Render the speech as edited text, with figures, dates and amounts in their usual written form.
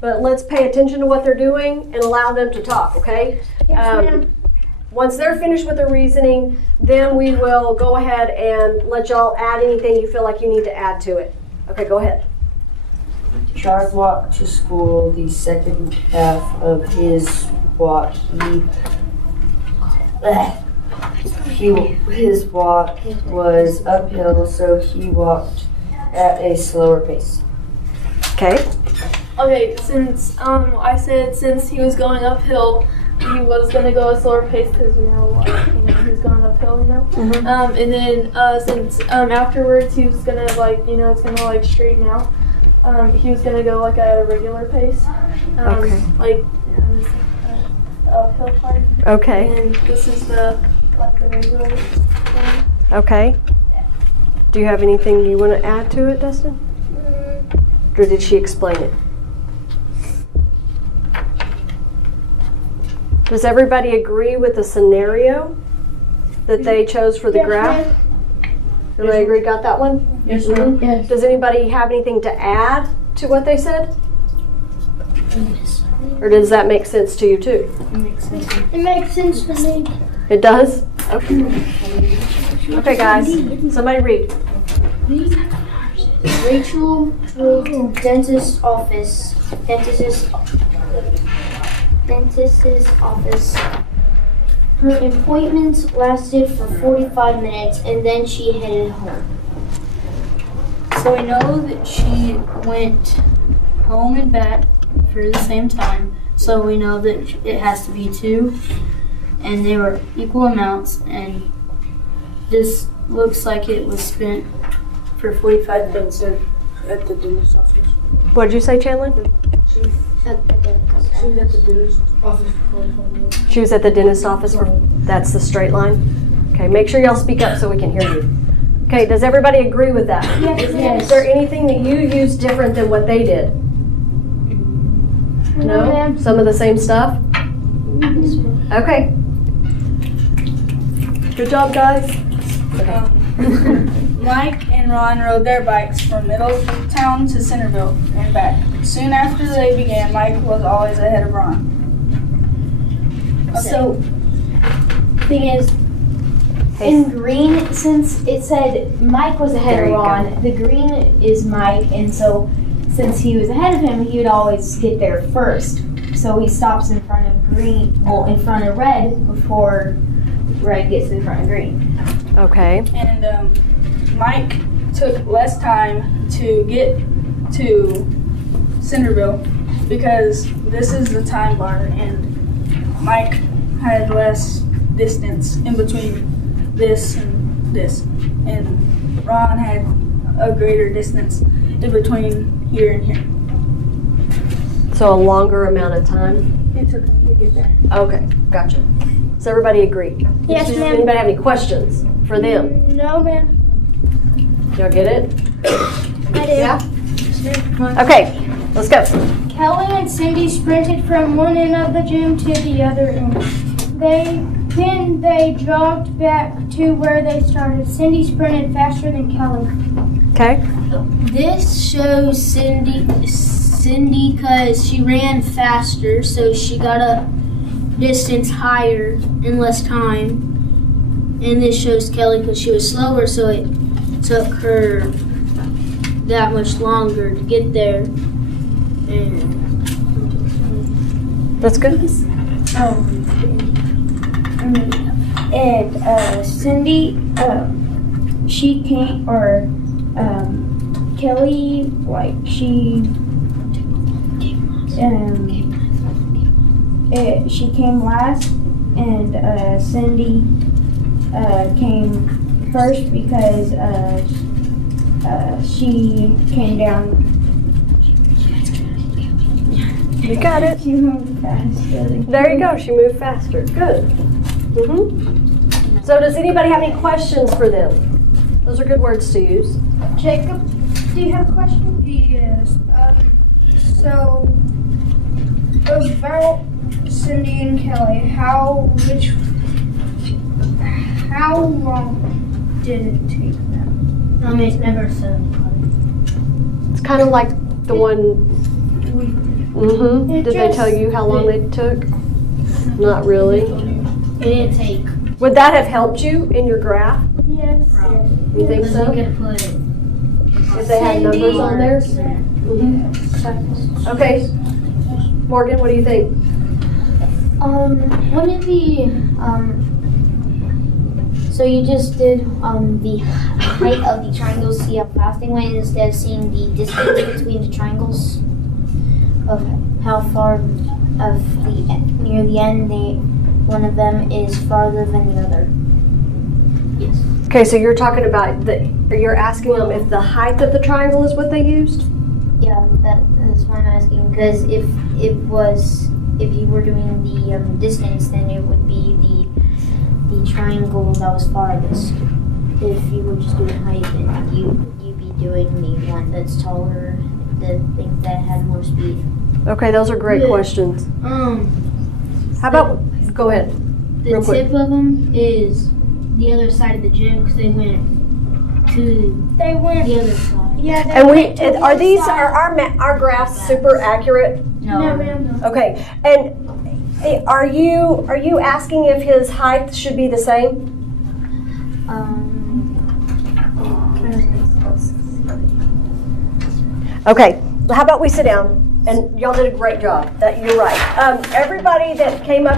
but let's pay attention to what they're doing and allow them to talk, okay? Yes, ma'am. Once they're finished with their reasoning, then we will go ahead and let y'all add anything you feel like you need to add to it. Okay, go ahead. Chad walked to school. The second half of his walk, his walk was uphill, so he walked at a slower pace. Okay. Okay, since I said since he was going uphill, he was gonna go a slower pace because he was going uphill, Mm-hmm. And then since afterwards he was gonna it's gonna straighten out. He was gonna go at a regular pace. Okay. This uphill part. Okay. And this is the regular one. Okay. Do you have anything you want to add to it, Dustin? Or did she explain it? Does everybody agree with the scenario that they chose for the graph? Everybody agree? Got that one? Yes, ma'am. Yes. Does anybody have anything to add to what they said? Or does that make sense to you too? It makes sense to me. It does? Okay. Okay, guys. Somebody read. Rachel drove dentist's office. Her appointment lasted for 45 minutes and then she headed home. So we know that she went home and back for the same time. So we know that it has to be 2, and they were equal amounts. And this looks like it was spent for 45 minutes. At the dentist's office. What did you say, Chandler? She was at the dentist's office for 45 minutes. She was at the dentist office that's the straight line? Okay, make sure y'all speak up so we can hear you. Okay, does everybody agree with that? Yes. Is there anything that you used different than what they did? No? Some of the same stuff? Okay. Good job, guys. Mike and Ron rode their bikes from Middletown to Centerville and back. Soon after they began, Mike was always ahead of Ron. Okay. So, thing is, in green, since it said Mike was ahead There of you Ron, the green is Mike, and so since he was ahead of him, he would always get there first. So he stops in front of in front of red before red gets in front of green. Okay. And Mike took less time to get to Centerville because this is the time bar, and Mike had less distance in between this and this, and Ron had a greater distance in between here and here. So a longer amount of time? It took him to get there. Okay, gotcha. Does everybody agree? Yes, Does ma'am. anybody have any questions for them? No, ma'am. Y'all get it? I do. Yeah? Okay, let's go. Kelly and Cindy sprinted from one end of the gym to the other end. Then they jogged back to where they started. Cindy sprinted faster than Kelly. Okay. This shows Cindy because she ran faster, so she got a distance higher in less time. And this shows Kelly because she was slower, so it took her that much longer to get there. And That's good. Cindy, she came, Kelly, she came last, and Cindy came first because she came down. You got it. She moved faster. There you go. She moved faster. Good. Mm-hmm. So does anybody have any questions for them? Those are good words to use. Jacob, do you have a question? Yes. So about Cindy and Kelly, how long did it take them? it's never so. It's kind of like the one Mm-hmm. It Did they just- tell you how long they took? Not really. It didn't take. Would that have helped you in your graph? Yes. You think Because so? we could put. If they had numbers on there? Mm-hmm. Okay. Morgan, what do you think? Wouldn't it be, so you just did, the height of the triangles, see how fast they went, instead of seeing the distance between the triangles of how far of near the end, one of them is farther than the other. Yes. Okay, so you're talking about you're asking them if the height of the triangle is what they used? Yeah, that's why I'm asking, because if you were doing the distance, then it would be the triangle that was farthest. If you were just doing height, then you'd be doing the one that's taller, the thing that had more speed. Okay, those are great questions. How about, go ahead. The Real quick. tip of them is the other side of the gym because they went to They went. the other side. Yeah. They And went to are one these, side. are our graphs super accurate? No, ma'am. Okay, and are you asking if his height should be the same? Okay, how about we sit down? And y'all did a great job. You're right. Everybody that came up